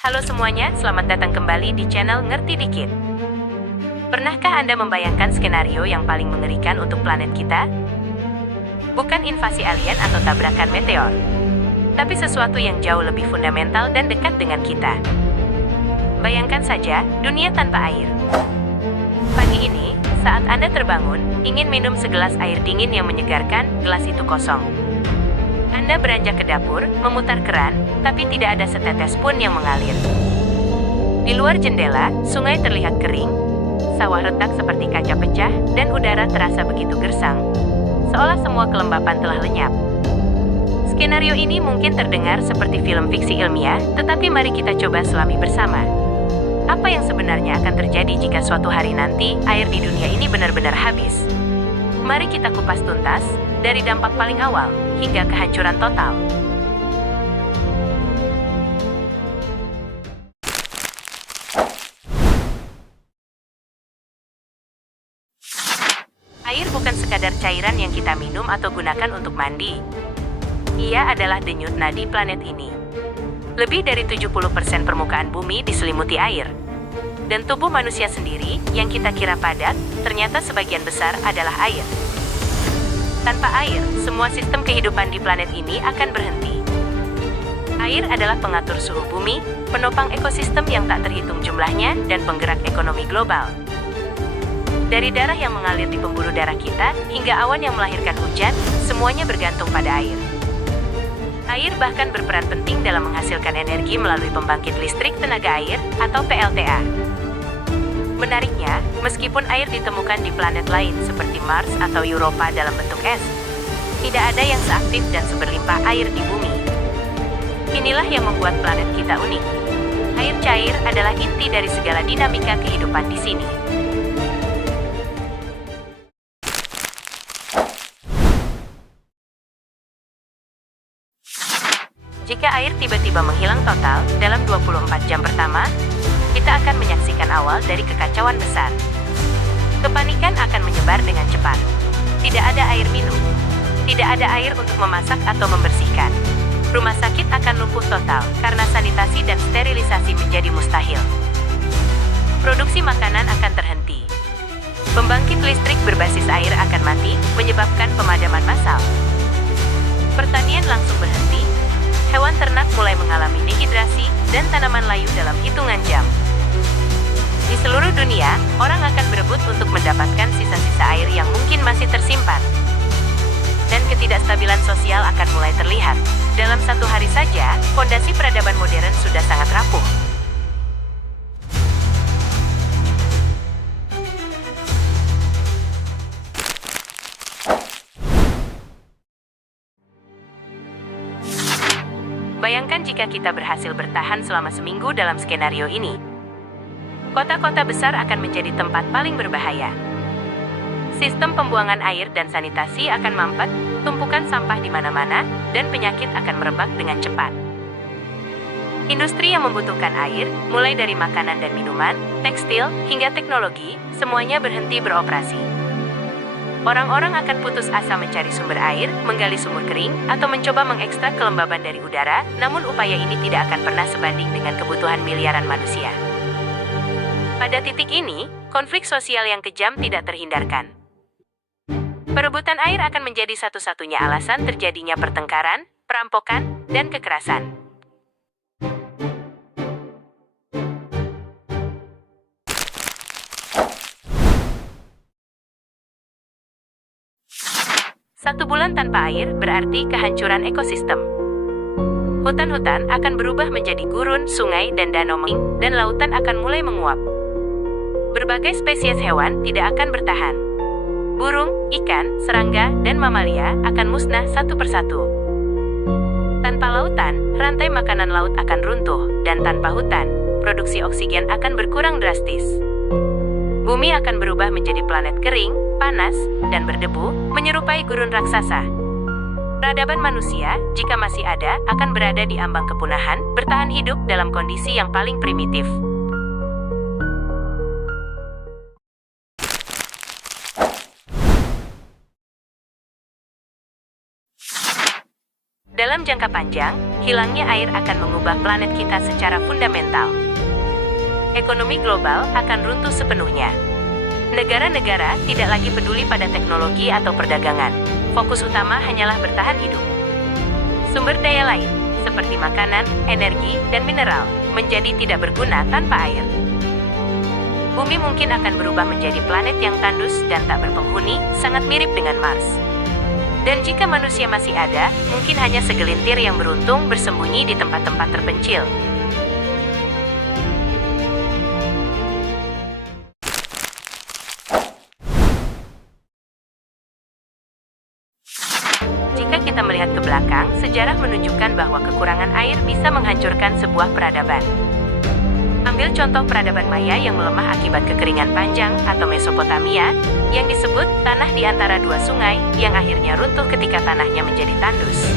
Halo semuanya, selamat datang kembali di channel Ngerti Dikit. Pernahkah Anda membayangkan skenario yang paling mengerikan untuk planet kita? Bukan invasi alien atau tabrakan meteor, tapi sesuatu yang jauh lebih fundamental dan dekat dengan kita. Bayangkan saja, dunia tanpa air. Pagi ini, saat Anda terbangun, ingin minum segelas air dingin yang menyegarkan, gelas itu kosong. Anda beranjak ke dapur, memutar keran, tapi tidak ada setetes pun yang mengalir. Di luar jendela, sungai terlihat kering, sawah retak seperti kaca pecah, dan udara terasa begitu gersang, seolah semua kelembapan telah lenyap. Skenario ini mungkin terdengar seperti film fiksi ilmiah, tetapi mari kita coba selami bersama. Apa yang sebenarnya akan terjadi jika suatu hari nanti, air di dunia ini benar-benar habis? Mari kita kupas tuntas, dari dampak paling awal, hingga kehancuran total. Air bukan sekadar cairan yang kita minum atau gunakan untuk mandi. Ia adalah denyut nadi planet ini. Lebih dari 70% permukaan bumi diselimuti air. Dan tubuh manusia sendiri, yang kita kira padat, ternyata sebagian besar adalah air. Tanpa air, semua sistem kehidupan di planet ini akan berhenti. Air adalah pengatur suhu bumi, penopang ekosistem yang tak terhitung jumlahnya, dan penggerak ekonomi global. Dari darah yang mengalir di pembuluh darah kita, hingga awan yang melahirkan hujan, semuanya bergantung pada air. Air bahkan berperan penting dalam menghasilkan energi melalui pembangkit listrik tenaga air, atau PLTA. Menariknya, meskipun air ditemukan di planet lain seperti Mars atau Europa dalam bentuk es, tidak ada yang seaktif dan seberlimpah air di bumi. Inilah yang membuat planet kita unik. Air cair adalah inti dari segala dinamika kehidupan di sini. Jika air tiba-tiba menghilang total dalam 24 jam pertama, kita akan menyaksikan awal dari kekacauan besar. Kepanikan akan menyebar dengan cepat. Tidak ada air minum. Tidak ada air untuk memasak atau membersihkan. Rumah sakit akan lumpuh total karena sanitasi dan sterilisasi menjadi mustahil. Produksi makanan akan terhenti. Pembangkit listrik berbasis air akan mati, menyebabkan pemadaman massal. Pertanian langsung berhenti. Hewan ternak mulai mengalami dehidrasi, dan tanaman layu dalam hitungan jam. Di seluruh dunia, orang akan berebut untuk mendapatkan sisa-sisa air yang mungkin masih tersimpan. Dan ketidakstabilan sosial akan mulai terlihat. Dalam satu hari saja, fondasi peradaban modern sudah sangat rapuh. Bayangkan jika kita berhasil bertahan selama seminggu dalam skenario ini. Kota-kota besar akan menjadi tempat paling berbahaya. Sistem pembuangan air dan sanitasi akan mampet, tumpukan sampah di mana-mana, dan penyakit akan merebak dengan cepat. Industri yang membutuhkan air, mulai dari makanan dan minuman, tekstil, hingga teknologi, semuanya berhenti beroperasi. Orang-orang akan putus asa mencari sumber air, menggali sumur kering, atau mencoba mengekstrak kelembaban dari udara, namun upaya ini tidak akan pernah sebanding dengan kebutuhan miliaran manusia. Pada titik ini, konflik sosial yang kejam tidak terhindarkan. Perebutan air akan menjadi satu-satunya alasan terjadinya pertengkaran, perampokan, dan kekerasan. Satu bulan tanpa air berarti kehancuran ekosistem. Hutan-hutan akan berubah menjadi gurun, sungai, dan danau mengering, dan lautan akan mulai menguap. Berbagai spesies hewan tidak akan bertahan. Burung, ikan, serangga, dan mamalia akan musnah satu persatu. Tanpa lautan, rantai makanan laut akan runtuh, dan tanpa hutan, produksi oksigen akan berkurang drastis. Bumi akan berubah menjadi planet kering, panas, dan berdebu, menyerupai gurun raksasa. Peradaban manusia, jika masih ada, akan berada di ambang kepunahan, bertahan hidup dalam kondisi yang paling primitif. Dalam jangka panjang, hilangnya air akan mengubah planet kita secara fundamental. Ekonomi global akan runtuh sepenuhnya. Negara-negara tidak lagi peduli pada teknologi atau perdagangan. Fokus utama hanyalah bertahan hidup. Sumber daya lain, seperti makanan, energi, dan mineral, menjadi tidak berguna tanpa air. Bumi mungkin akan berubah menjadi planet yang tandus dan tak berpenghuni, sangat mirip dengan Mars. Dan jika manusia masih ada, mungkin hanya segelintir yang beruntung bersembunyi di tempat-tempat terpencil. Jika kita melihat ke belakang, sejarah menunjukkan bahwa kekurangan air bisa menghancurkan sebuah peradaban. Ambil contoh peradaban Maya yang melemah akibat kekeringan panjang atau Mesopotamia, yang disebut tanah di antara dua sungai, yang akhirnya runtuh ketika tanahnya menjadi tandus.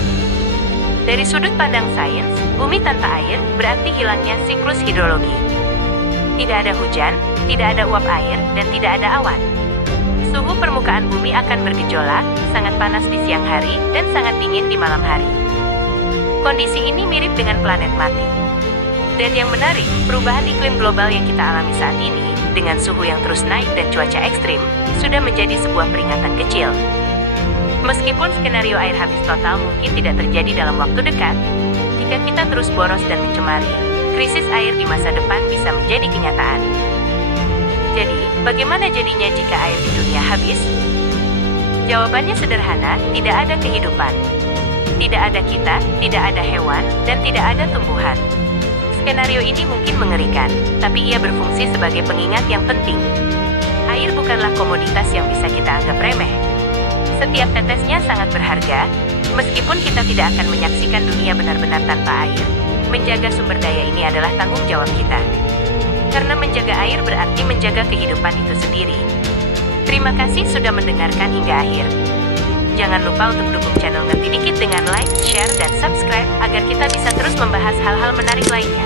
Dari sudut pandang sains, bumi tanpa air berarti hilangnya siklus hidrologi. Tidak ada hujan, tidak ada uap air, dan tidak ada awan. Suhu permukaan bumi akan bergejolak, sangat panas di siang hari, dan sangat dingin di malam hari. Kondisi ini mirip dengan planet mati. Dan yang menarik, perubahan iklim global yang kita alami saat ini, dengan suhu yang terus naik dan cuaca ekstrim, sudah menjadi sebuah peringatan kecil. Meskipun skenario air habis total mungkin tidak terjadi dalam waktu dekat, jika kita terus boros dan mencemari, krisis air di masa depan bisa menjadi kenyataan. Jadi, bagaimana jadinya jika air di dunia habis? Jawabannya sederhana, tidak ada kehidupan. Tidak ada kita, tidak ada hewan, dan tidak ada tumbuhan. Skenario ini mungkin mengerikan, tapi ia berfungsi sebagai pengingat yang penting. Air bukanlah komoditas yang bisa kita anggap remeh. Setiap tetesnya sangat berharga, meskipun kita tidak akan menyaksikan dunia benar-benar tanpa air. Menjaga sumber daya ini adalah tanggung jawab kita. Karena menjaga air berarti menjaga kehidupan itu sendiri. Terima kasih sudah mendengarkan hingga akhir. Jangan lupa untuk dukung channel Ngerti Dikit dengan like, share, dan subscribe agar kita bisa terus membahas hal-hal menarik lainnya.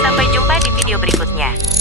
Sampai jumpa di video berikutnya.